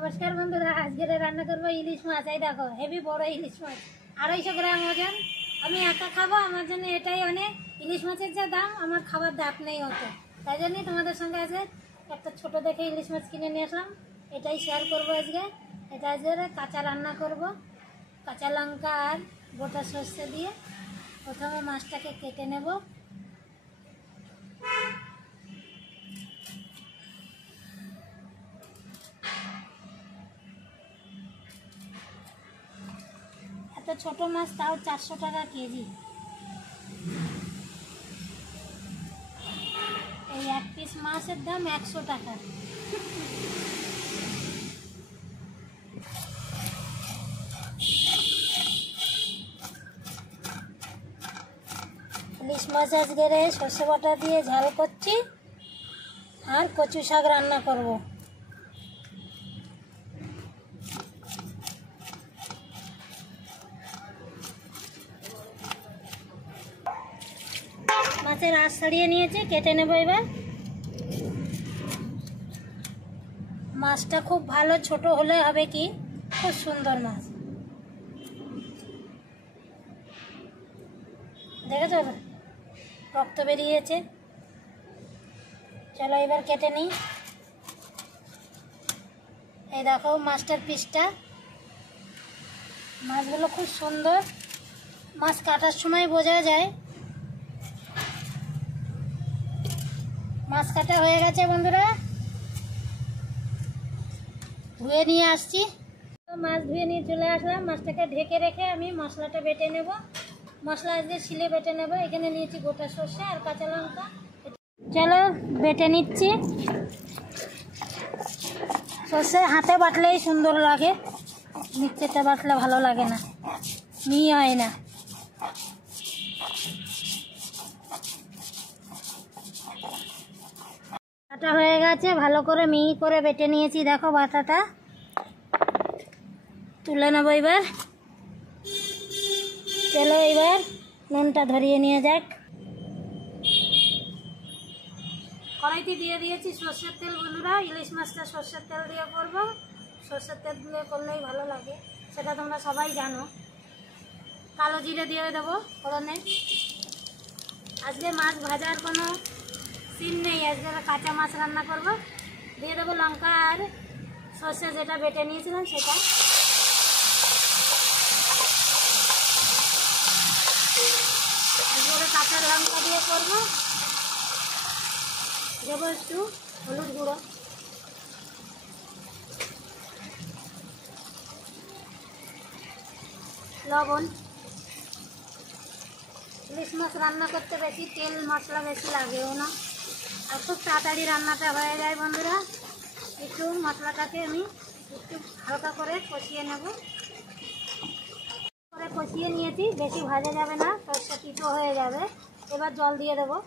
नमस्कार बंधुरा आज के रान्ना करब इलिश माछ। देखो हेवी बड़ इलिश माछ 250 ग्राम वजन। আমি একা খাবো, আমার জন্য এটাই অনেক। ইলিশ মাছের যা দাম আমার খাবার দাপ নেই অত, তাই জন্যই তোমাদের সঙ্গে আজকে একটা ছোট দেখে ইলিশ মাছ কিনে নিয়ে আসলাম। এটাই শেয়ার করবো আজকে। এটা আজকে কাঁচা রান্না করব, কাঁচা লঙ্কা আর গোটা সর্ষে দিয়ে। প্রথমে মাছটাকে কেটে নেব। এত ছোট মাছ তাও 400 টাকা কেজি। এই এক পিস মাছের দাম 100 টাকা। ইলিশ মাছ আজকে সর্ষে বাটা দিয়ে ঝাল করছি আর কচু শাক রান্না করব। মাছের আঁশ ছাড়িয়ে নিয়েছি, কেটে নেব এবার। মাছটা খুব ভালো ছোট হলে হবে কি খুব সুন্দর মাছ। দেখেছো রক্ত বেরিয়েছে। চলো এবার কেটে নিই। এই দেখো মাছটার পিসটা। মাছগুলো খুব সুন্দর, মাছ কাটার সময় বোঝা যায়। মাছ কাটা হয়ে গেছে বন্ধুরা, ধুয়ে নিয়ে আসছি। মাছ ধুয়ে নিয়ে চলে আসলাম। মাছটাকে ঢেকে রেখে আমি মশলাটা বেটে নেব। মশলা আজকে শিলে বেটে নেব। এখানে নিয়েছি গোটা সর্ষে আর কাঁচা লঙ্কা। চলো বেটে নিচ্ছি। সর্ষে হাতে বাটলেই সুন্দর লাগে, মিক্সিতে বাটলে ভালো লাগে না, মিহি হয় না। বাটা হয়ে গেছে, ভালো করে মিহি করে বেটে নিয়েছি। দেখো বাটাটা তুলে নেব এবার। চলো এবার নুনটা ধরিয়ে নিয়ে যাক। কড়াইতে দিয়ে দিয়েছি সর্ষের তেল বন্ধুরা। ইলিশ মাছটা সর্ষের তেল দিয়ে করব। সর্ষের তেল দিয়ে করলেই ভালো লাগে, সেটা তোমরা সবাই জানো। কালো জিরে দিয়ে দেবো ফোড়নে। আজকে মাছ ভাজার কোনো সিন নেই, আজকে কাঁচা মাছ রান্না করব। দিয়ে দেবো লঙ্কা আর সর্ষে যেটা বেটে নিয়েছিলাম সেটা। এরপরে কাঁচা লঙ্কা দিয়ে করবো। দেবো একটু হলুদ গুঁড়ো, লবণ। ইলিশ মাছ রান্না করতে বেশি তেল মশলা বেশি লাগেও না, আর খুব তাড়াতাড়ি রান্নাটা হয়ে যায় বন্ধুরা। একটু মশলাটাকে আমি একটু হালকা করে কষিয়ে নেব। করে কষিয়ে নিয়েছি, বেশি ভাজা যাবে না, সর্ষে তিতো হয়ে যাবে। এবার জল দিয়ে দেবো।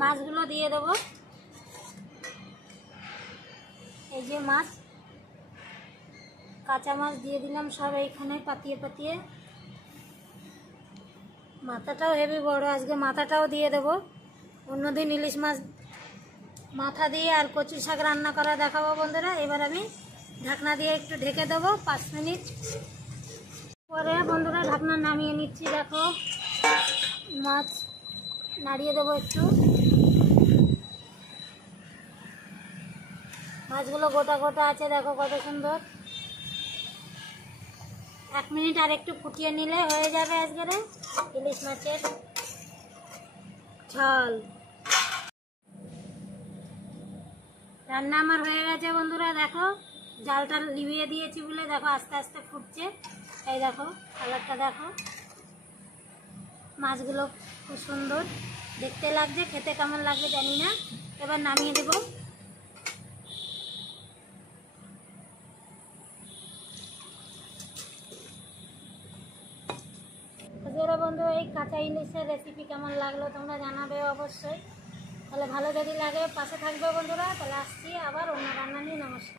মাছগুলো দিয়ে দেবো। এই যে মাছ, কাঁচা মাছ দিয়ে দিলাম সব এইখানে পাতিয়ে পাতিয়ে। মাথাটাও হেভি বড়, আজকে মাথাটাও দিয়ে দেবো। অন্যদিন ইলিশ মাছ মাথা দিয়ে আর কচু শাক রান্না করা দেখাবো বন্ধুরা। এবার আমি ঢাকনা দিয়ে একটু ঢেকে দেবো 5 মিনিট পরে বন্ধুরা ঢাকনা নামিয়ে নিচ্ছি। দেখো মাছ নাড়িয়ে দেবো একটু। মাছগুলো গোটা গোটা আছে, দেখো কত সুন্দর। 1 মিনিট আর একটু ফুটিয়ে নিলে হয়ে যাবে আজকের ইলিশ মাছের ঝাল। রান্না আমার হয়ে গেছে বন্ধুরা। দেখো জালটা লিভিয়ে দিয়েছি বলে দেখো আস্তে আস্তে ফুটছে। এই দেখো কালারটা দেখো। মাছগুলো খুব সুন্দর দেখতে লাগছে, খেতে কেমন লাগবে জানি না। এবার নামিয়ে দেব। বন্ধু এই কাঁচা ইলিশের রেসিপি কেমন লাগলো তোমরা জানাবে অবশ্যই। তাহলে ভালো যদি লাগে পাশে থাকবে বন্ধুরা। তাহলে আসছি আবার অন্য রান্না নিয়ে। নমস্কার।